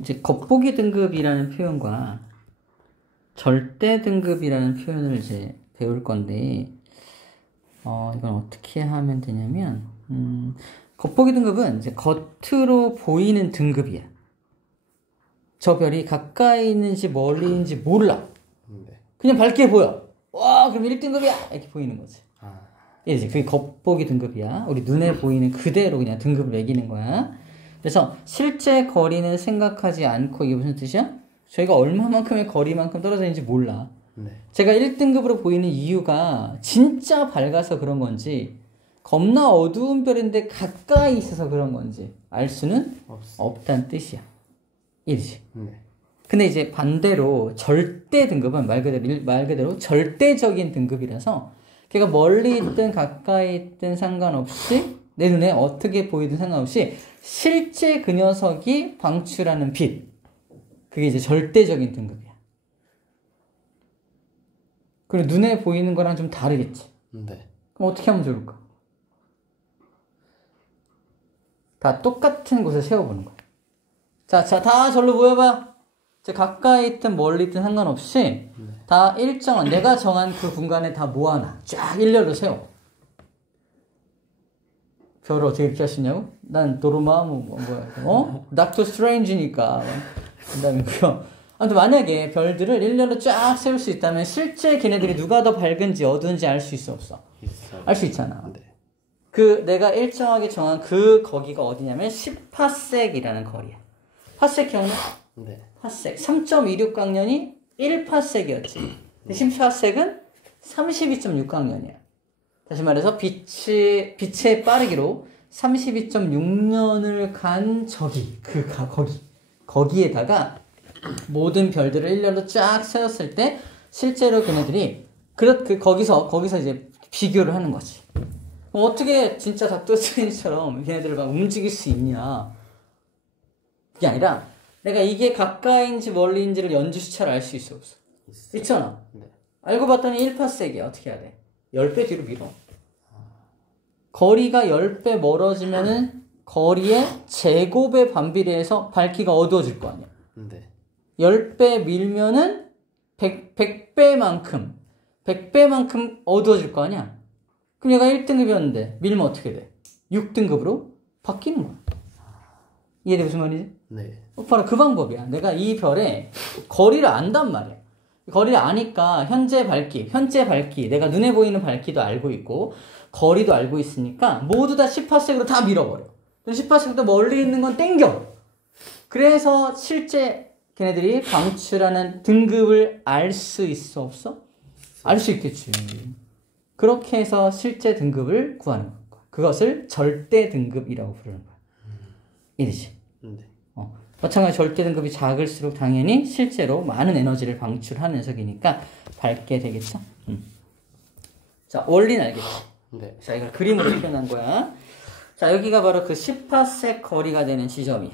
이제 겉보기 등급이라는 표현과 절대 등급이라는 표현을 이제 배울 건데, 이건 어떻게 하면 되냐면, 겉보기 등급은 이제 겉으로 보이는 등급이야. 저 별이 가까이 있는지 멀리 있는지 몰라. 그냥 밝게 보여. 와, 그럼 1등급이야! 이렇게 보이는 거지. 이제 그게 겉보기 등급이야. 우리 눈에 보이는 그대로 그냥 등급을 매기는 거야. 그래서 실제 거리는 생각하지 않고, 이게 무슨 뜻이야? 저희가 얼마만큼의 거리만큼 떨어져 있는지 몰라. 제가 1등급으로 보이는 이유가 진짜 밝아서 그런 건지, 겁나 어두운 별인데 가까이 있어서 그런 건지 알 수는 없다는 뜻이야. 이지. 근데 이제 반대로 절대 등급은 말 그대로 절대적인 등급이라서 걔가 멀리 있든 가까이 있든 상관없이, 내 눈에 어떻게 보이든 상관없이 실제 그 녀석이 방출하는 빛, 그게 이제 절대적인 등급이야. 그리고 눈에 보이는 거랑 좀 다르겠지. 그럼 어떻게 하면 좋을까? 다 똑같은 곳에 세워보는 거야. 자, 다 절로 모여봐. 가까이 있든 멀리 있든 상관없이 다 일정한, 내가 정한 그 공간에 다 모아놔. 쫙 일렬로 세워. 별을 어떻게 이렇게 할 수 있냐고? 난 도로마무 닥터 스트레인지니까. 그 다음에 그거. 아무튼 만약에 별들을 일렬로 쫙 세울 수 있다면 실제 걔네들이 누가 더 밝은지 어두운지 알 수 있어, 없어? 알 수 있잖아. 그 내가 일정하게 정한 그 거기가 어디냐면 10파섹이라는 거리야. 파섹 기억나? 파섹. 3.26강년이 1파섹이었지. 10파섹은 32.6강년이야. 다시 말해서 빛의 빠르기로 32.6년을 간 거기에다가 모든 별들을 일렬로 쫙 세웠을 때 실제로 그네들이 거기서 이제 비교를 하는 거지. 어떻게 진짜 닥터 스트레인지처럼 걔네들을 막 움직일 수 있냐? 그게 아니라 내가 이게 가까이인지 멀리인지를 연주수차를 알 수 있어, 없어? 있잖아. 알고 봤더니 1파섹이야. 어떻게 해야 돼? 10배 뒤로 밀어. 거리가 10배 멀어지면은 거리의 제곱에 반비례해서 밝기가 어두워질 거 아니야. 10배 밀면은 100배만큼 어두워질 거 아니야. 그럼 얘가 1등급이었는데 밀면 어떻게 돼? 6등급으로 바뀌는 거야. 이해돼? 무슨 말이지? 바로 그 방법이야. 내가 이 별의 거리를 안단 말이야. 거리를 아니까 현재 밝기, 내가 눈에 보이는 밝기도 알고 있고 거리도 알고 있으니까 모두 다 10파섹으로 다 밀어버려. 10파섹도 멀리 있는 건 땡겨. 그래서 실제 걔네들이 방출하는 등급을 알 수 있어, 없어? 알 수 있겠지. 그렇게 해서 실제 등급을 구하는 거야. 그것을 절대 등급이라고 부르는 거야. 이해되지? 마찬가지로 절대 등급이 작을수록 당연히 실제로 많은 에너지를 방출하는 녀석이니까 밝게 되겠죠? 자, 원리는 알겠지? 자, 이걸 그림으로 표현한 거야. 자, 여기가 바로 그 10파섹 거리가 되는 지점이야.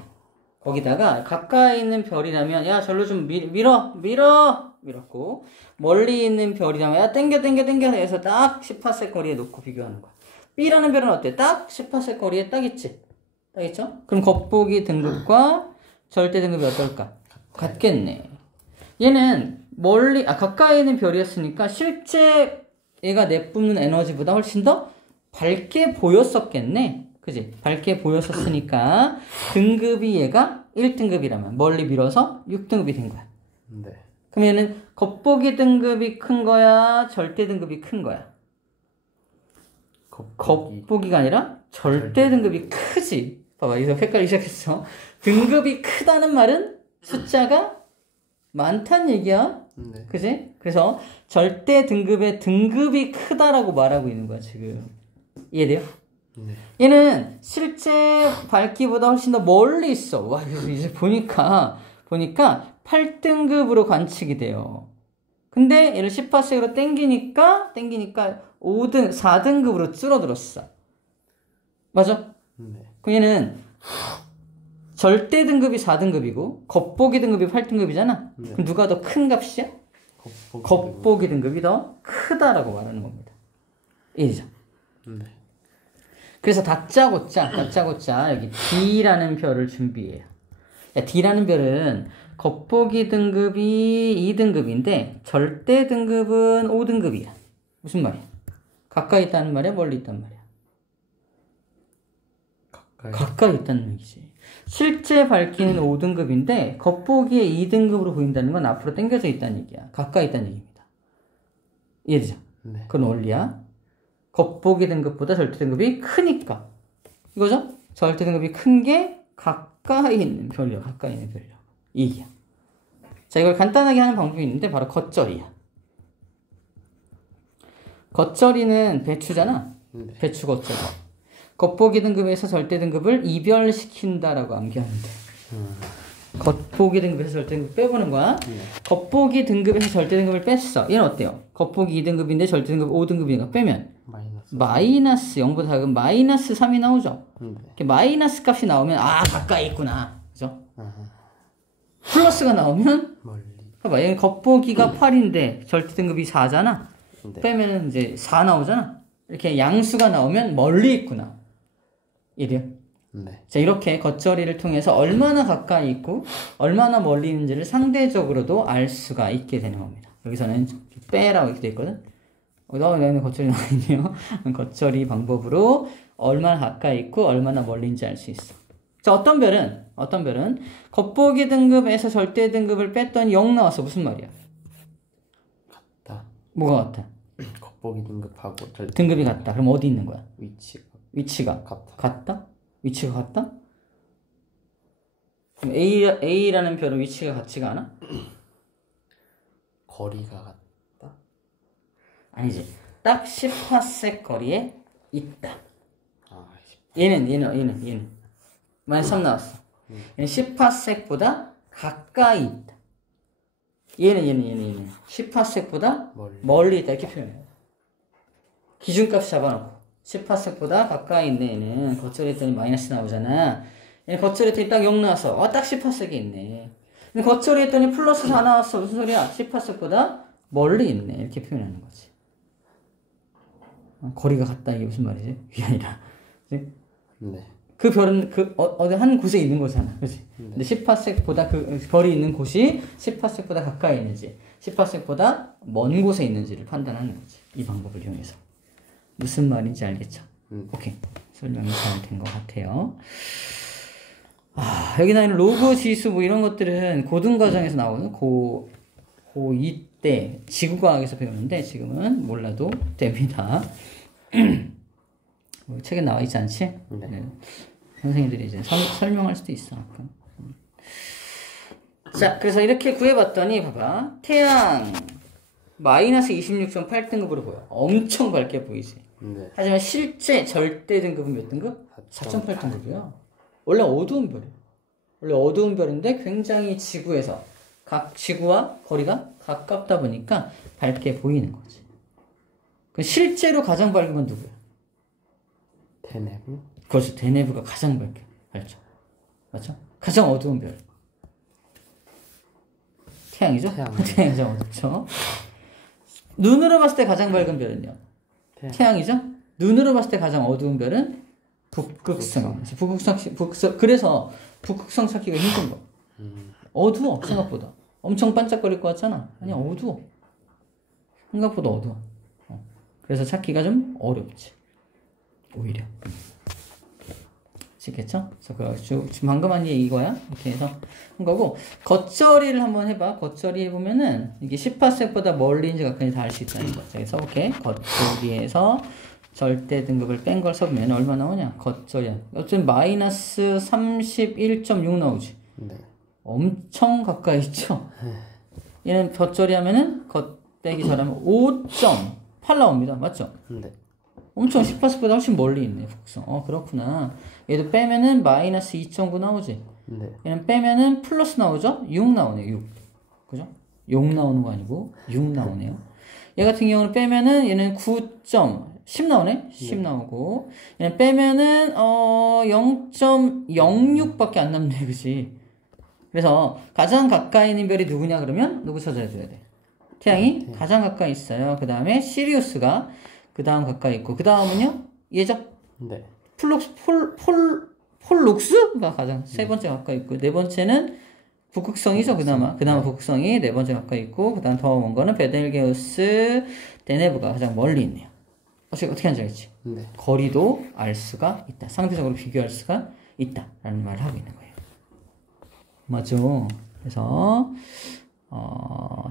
거기다가 가까이 있는 별이라면 야, 절로 좀 밀었고, 멀리 있는 별이라면 야, 땡겨 해서 딱 10파섹 거리에 놓고 비교하는 거야. B라는 별은 어때? 딱 10파섹 거리에 딱 있지? 딱 있죠? 그럼 겉보기 등급과 절대 등급이 어떨까? 같겠네. 얘는 가까이 있는 별이었으니까 실제 얘가 내뿜는 에너지보다 훨씬 더 밝게 보였었겠네. 그지? 밝게 보였었으니까 등급이 얘가 1등급이라면 멀리 밀어서 6등급이 된 거야. 그럼 얘는 겉보기 등급이 큰 거야? 절대 등급이 큰 거야? 겉보기가 아니라 절대 등급이 크지. 봐봐, 여기서 헷갈리기 시작했어. 등급이 크다는 말은 숫자가 많다는 얘기야. 그지? 그래서 절대 등급의 등급이 크다라고 말하고 있는 거야, 지금. 이해돼요? 얘는 실제 밝기보다 훨씬 더 멀리 있어. 와, 이제 보니까 8등급으로 관측이 돼요. 근데 얘를 10파섹으로 땡기니까 4등급으로 줄어들었어. 맞아? 그럼 얘는 절대 등급이 4등급이고 겉보기 등급이 8등급이잖아. 그럼 누가 더 큰 값이야? 겉보기 등급이 더 크다라고 말하는 겁니다. 이해되죠? 그래서 다짜고짜 여기 B라는 별을 준비해요. D라는 별은 겉보기 등급이 2등급인데 절대 등급은 5등급이야. 무슨 말이야? 가까이 있다는 말이야? 멀리 있다는 말이야? 가까이 있다는 얘기지. 실제 밝기는 5등급인데 겉보기에 2등급으로 보인다는 건 앞으로 당겨져 있다는 얘기야. 가까이 있다는 얘기입니다. 이해되죠? 네. 그건 원리야. 겉보기 등급보다 절대 등급이 크니까. 이거죠? 절대 등급이 큰 게 가까이 있는 별이야. 가까이 있는 별이야. 이기야. 자, 이걸 간단하게 하는 방법이 있는데 바로 겉절이야. 겉절이는 배추잖아. 배추 겉절이. 겉보기 등급에서 절대 등급을 이별시킨다라고 암기하면 돼. 겉보기 등급에서 절대 등급 빼보는 거야. 겉보기 등급에서 절대 등급을 뺐어. 얘는 어때요? 겉보기 2등급인데 절대 등급 5등급이니까 빼면 마이너스 0보다 작은 마이너스 3이 나오죠. 이렇게 마이너스 값이 나오면 아 가까이 있구나. 그죠? 플러스가 나오면 봐봐. 얘는 겉보기가 8인데 절대 등급이 4잖아. 빼면 이제 4 나오잖아. 이렇게 양수가 나오면 멀리 있구나. 이래요? 네. 자, 이렇게 겉절이를 통해서 얼마나 가까이 있고 얼마나 멀리 있는지를 상대적으로도 알 수가 있게 되는 겁니다. 여기서는 빼라고 이렇게 돼 있거든. 나는 겉절이 나와 있네요. 겉절이 방법으로 얼마나 가까이 있고 얼마나 멀리 있는지 알 수 있어. 자, 어떤 별은 겉보기 등급에서 절대 등급을 뺐더니 0 나왔어. 무슨 말이야? 같다. 뭐가 같아? 겉보기 등급하고 등급이 같다. 그럼 어디 있는 거야? 위치가 같다? 위치가 같다? 그럼 A라는 별은 위치가 같지가 않아? 거리가 같다? 아니지. 딱 10파섹 거리에 있다. 얘는 마이너스 3 나왔어. 얘는 10파섹보다 가까이 있다. 얘는 10파섹보다 멀리 있다. 이렇게 표현해요. 기준값 잡아놓고 10파섹보다 가까이 있네. 얘는 겉절이 했더니 마이너스 나오잖아. 얘는 겉절이 했더니 딱 0 나왔어. 딱 10파섹이 있네. 근데 겉절이 했더니 플러스 4 나왔어. 무슨 소리야? 10파섹보다 멀리 있네. 이렇게 표현하는 거지. 거리가 같다. 이게 무슨 말이지? 그게 아니라. 그치? 네. 그 별은 어디 한 곳에 있는 거잖아. 그치? 네. 근데 10파섹보다 그 별이 있는 곳이 10파섹보다 가까이 있는지 10파섹보다 먼 곳에 있는지를 판단하는 거지. 이 방법을 이용해서. 무슨 말인지 알겠죠? 오케이. 설명이 잘 된 것 같아요. 여기 나오는 로그 지수 뭐 이런 것들은 고등과정에서 나오는 고2 때 지구과학에서 배우는데 지금은 몰라도 됩니다. 뭐 책에 나와 있지 않지? 네. 선생님들이 이제 설명할 수도 있어. 자, 그래서 이렇게 구해봤더니 봐봐. 태양 마이너스 26.8등급으로 보여. 엄청 밝게 보이지. 네. 하지만 실제 절대 등급은 몇 등급? 4.8등급이야. 원래 어두운 별이야. 원래 어두운 별인데 굉장히 지구에서 각 지구와 거리가 가깝다 보니까 밝게 보이는 거지. 실제로 가장 밝은 건 누구야? 대내부? 그렇죠. 대내부가 가장 밝죠. 맞죠? 가장 어두운 별. 태양이죠? 태양이 가장 어둡죠. 눈으로 봤을 때 가장 밝은 별은요? 태양이죠? 눈으로 봤을 때 가장 어두운 별은 북극성. 그래서 북극성 찾기가 힘든 거. 어두워, 생각보다. 엄청 반짝거릴 것 같잖아. 아니야, 어두워. 생각보다 어두워. 그래서 찾기가 좀 어렵지. 오히려. 아시겠죠? 그래서 지금 방금 한 얘기 이거야. 이렇게 해서 한 거고, 겉절이를 한번 해봐. 겉절이 해보면은 이게 10파섹보다 멀리인지 가까이인지 다 알 수 있다는 거. 여기 써볼게. 겉절이에서 절대 등급을 뺀 걸 써보면 얼마 나오냐? 겉절이야. 어쨌든 마이너스 31.6 나오지. 네. 엄청 가까이 있죠? 얘는 겉절이 하면은 겉 빼기 잘하면 5.8 나옵니다. 맞죠? 네. 엄청 10파섹보다 훨씬 멀리 있네, 북극성. 그렇구나. 얘도 빼면은 마이너스 2.9 나오지? 네. 얘는 빼면은 플러스 나오죠? 6 나오네, 6. 그죠? 6 나오는 거 아니고, 6 나오네요. 얘 같은 경우는 빼면은 얘는 10 나오네? 10 나오고. 얘는 빼면은, 0.06 밖에 안 남네, 그치? 그래서 가장 가까이 있는 별이 누구냐, 그러면? 누구 찾아줘야 돼? 태양이 가장 가까이 있어요. 그 다음에 시리우스가 그 다음 가까이 있고, 그 다음은요? 얘죠? 네. 홀록스가 가장 세 번째 가까이 있고, 네 번째는 북극성이죠, 그나마 북극성이 네 번째 가까이 있고, 그 다음 더 먼 거는 베텔게우스, 데네브가 가장 멀리 있네요. 어떻게 하는지 알겠지? 네. 거리도 알 수가 있다. 상대적으로 비교할 수가 있다. 라는 말을 하고 있는 거예요. 맞죠? 그래서,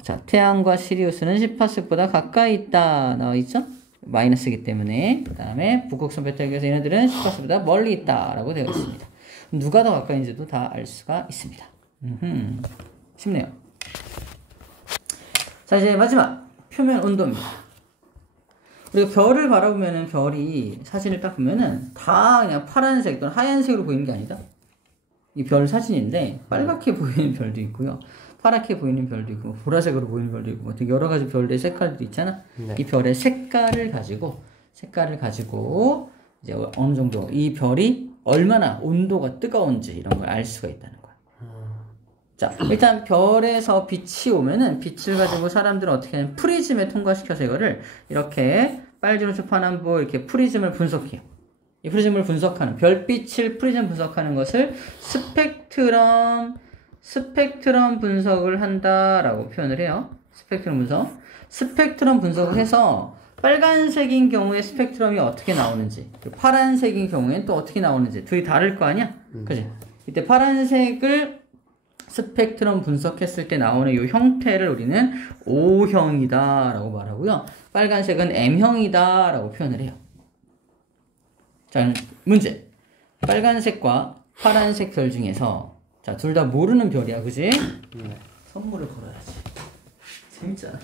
자, 태양과 시리우스는 10파스보다 가까이 있다. 나와 있죠? 마이너스이기 때문에. 그 다음에 북극성 베텔게우스 얘네들은 10파스보다 멀리 있다. 라고 되어 있습니다. 누가 더 가까이인지도 다 알 수가 있습니다. 쉽네요. 자, 이제 마지막. 표면 온도입니다. 우리가 별을 바라보면은 별이 사진을 딱 보면은 다 그냥 파란색 또는 하얀색으로 보이는 게 아니다. 이 별 사진인데 빨갛게 보이는 별도 있고요. 파랗게 보이는 별도 있고 보라색으로 보이는 별도 있고 되게 여러 가지 별의 색깔도 있잖아. 네. 이 별의 색깔을 가지고 이제 어느 정도 이 별이 얼마나 온도가 뜨거운지 이런 걸 알 수가 있다는 거야. 자, 일단 별에서 빛이 오면은 빛을 가지고 사람들은 어떻게 하냐면 프리즘에 통과시켜서 이거를 이렇게 빨주노초 파남보 이렇게 프리즘을 분석해요. 이 프리즘을 분석하는 별빛을 프리즘 분석하는 것을 스펙트럼 분석을 한다라고 표현을 해요. 스펙트럼 분석을 해서 빨간색인 경우에 스펙트럼이 어떻게 나오는지, 파란색인 경우에는 또 어떻게 나오는지 둘이 다를 거 아니야? 그지? 이때 파란색을 스펙트럼 분석했을 때 나오는 이 형태를 우리는 O형이다 라고 말하고요. 빨간색은 M형이다 라고 표현을 해요. 자, 문제. 빨간색과 파란색 별 중에서 자, 둘 다 모르는 별이야, 그지? 네. 선물을 걸어야지. 재밌잖아.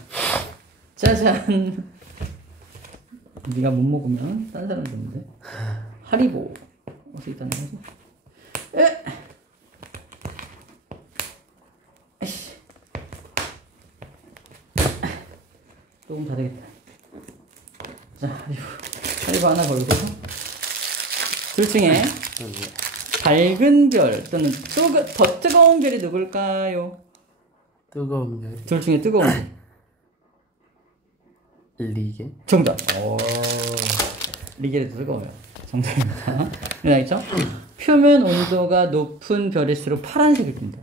짜잔. 네가 못 먹으면 딴 사람 줬는데. 하리보. 어떻게 있다는 거지? 에이씨. 조금 다 되겠다. 자, 하리보 하나 걸고서. 둘 중에 밝은 별 또는 더 뜨거운 별이 누굴까요? 뜨거운 별. 둘 중에 뜨거운 별. 리게. 정답. 리게도 뜨거워요. 정답입니다. 알겠죠? 표면 온도가 높은 별일수록 파란색이 뜬다.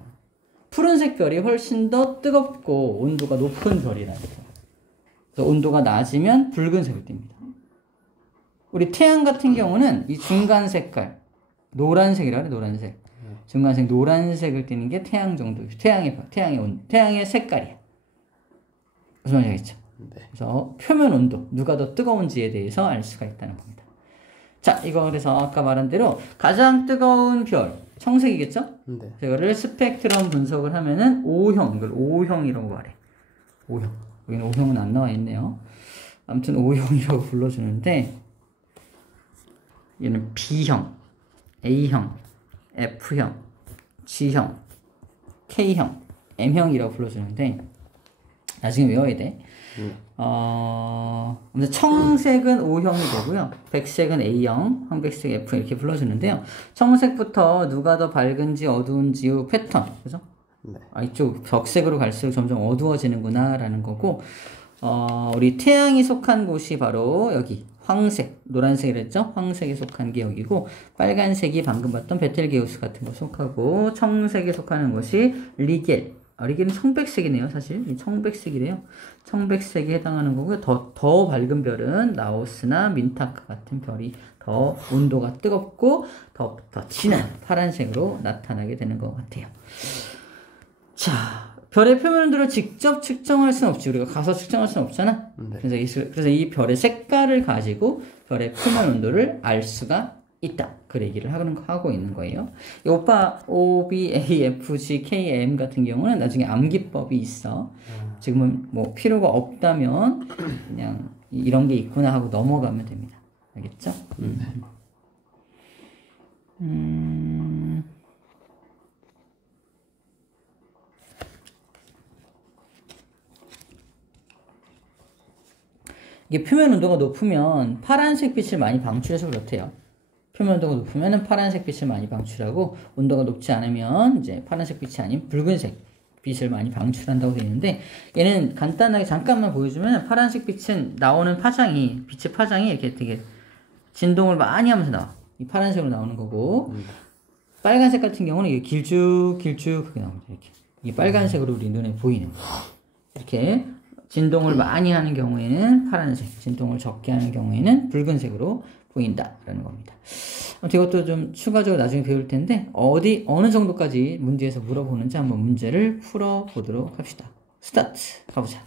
푸른색 별이 훨씬 더 뜨겁고 온도가 높은 별이라는 거죠. 그래서 온도가 낮으면 붉은색을 띱니다. 우리 태양 같은 경우는 이 중간 색깔, 노란색이라 그래, 노란색. 중간색 노란색을 띠는 게 태양 정도, 태양의 색깔이야. 무슨 말인지 알겠죠? 네. 그래서 표면 온도, 누가 더 뜨거운지에 대해서 알 수가 있다는 겁니다. 자, 이거 그래서 아까 말한 대로 가장 뜨거운 별, 청색이겠죠? 네. 이거를 스펙트럼 분석을 하면은 O형, 이걸 O형이라고 말해. O형. 여기는 O형은 안 나와 있네요. 아무튼 O형이라고 불러주는데, 얘는 B형, A형, F형, G형, K형, M형이라고 불러주는데 나중에 외워야 돼. 청색은 O형이 되고요. 백색은 A형, 황백색 F 이렇게 불러주는데요. 청색부터 누가 더 밝은지 어두운지 패턴, 그죠? 네. 이쪽 벽색으로 갈수록 점점 어두워지는구나 라는 거고, 우리 태양이 속한 곳이 바로 여기 황색, 노란색이라 했죠? 황색에 속한 게 여기고, 빨간색이 방금 봤던 베텔게우스 같은 거 속하고, 청색에 속하는 것이 리겔. 리겔은 청백색이네요, 사실. 이 청백색이래요. 청백색에 해당하는 거고요. 더 밝은 별은 나오스나 민타크 같은 별이 더 온도가 뜨겁고, 더 진한 파란색으로 나타나게 되는 것 같아요. 자, 별의 표면 온도를 직접 측정할 수는 없지. 우리가 가서 측정할 수는 없잖아. 네. 그래서 이 별의 색깔을 가지고 별의 표면 온도를 알 수가 있다. 그 얘기를 하고 있는 거예요. 이 오빠 O, B, A, F, G, K, M 같은 경우는 나중에 암기법이 있어. 지금은 뭐 필요가 없다면 그냥 이런 게 있구나 하고 넘어가면 됩니다. 알겠죠? 이게 표면 온도가 높으면 파란색 빛을 많이 방출해서 그렇대요. 표면 온도가 높으면 파란색 빛을 많이 방출하고, 온도가 높지 않으면 이제 파란색 빛이 아닌 붉은색 빛을 많이 방출한다고 되어 있는데, 얘는 간단하게 잠깐만 보여주면 파란색 빛은 나오는 빛의 파장이 이렇게 되게 진동을 많이 하면서 나와. 이 파란색으로 나오는 거고, 빨간색 같은 경우는 이게 길쭉하게 나옵니다. 이렇게. 이게 빨간색으로 우리 눈에 보이는 거예요. 이렇게 진동을 많이 하는 경우에는 파란색, 진동을 적게 하는 경우에는 붉은색으로 보인다라는 겁니다. 이것도 좀 추가적으로 나중에 배울 텐데 어느 정도까지 문제에서 물어보는지 한번 문제를 풀어보도록 합시다. 스타트! 가보자.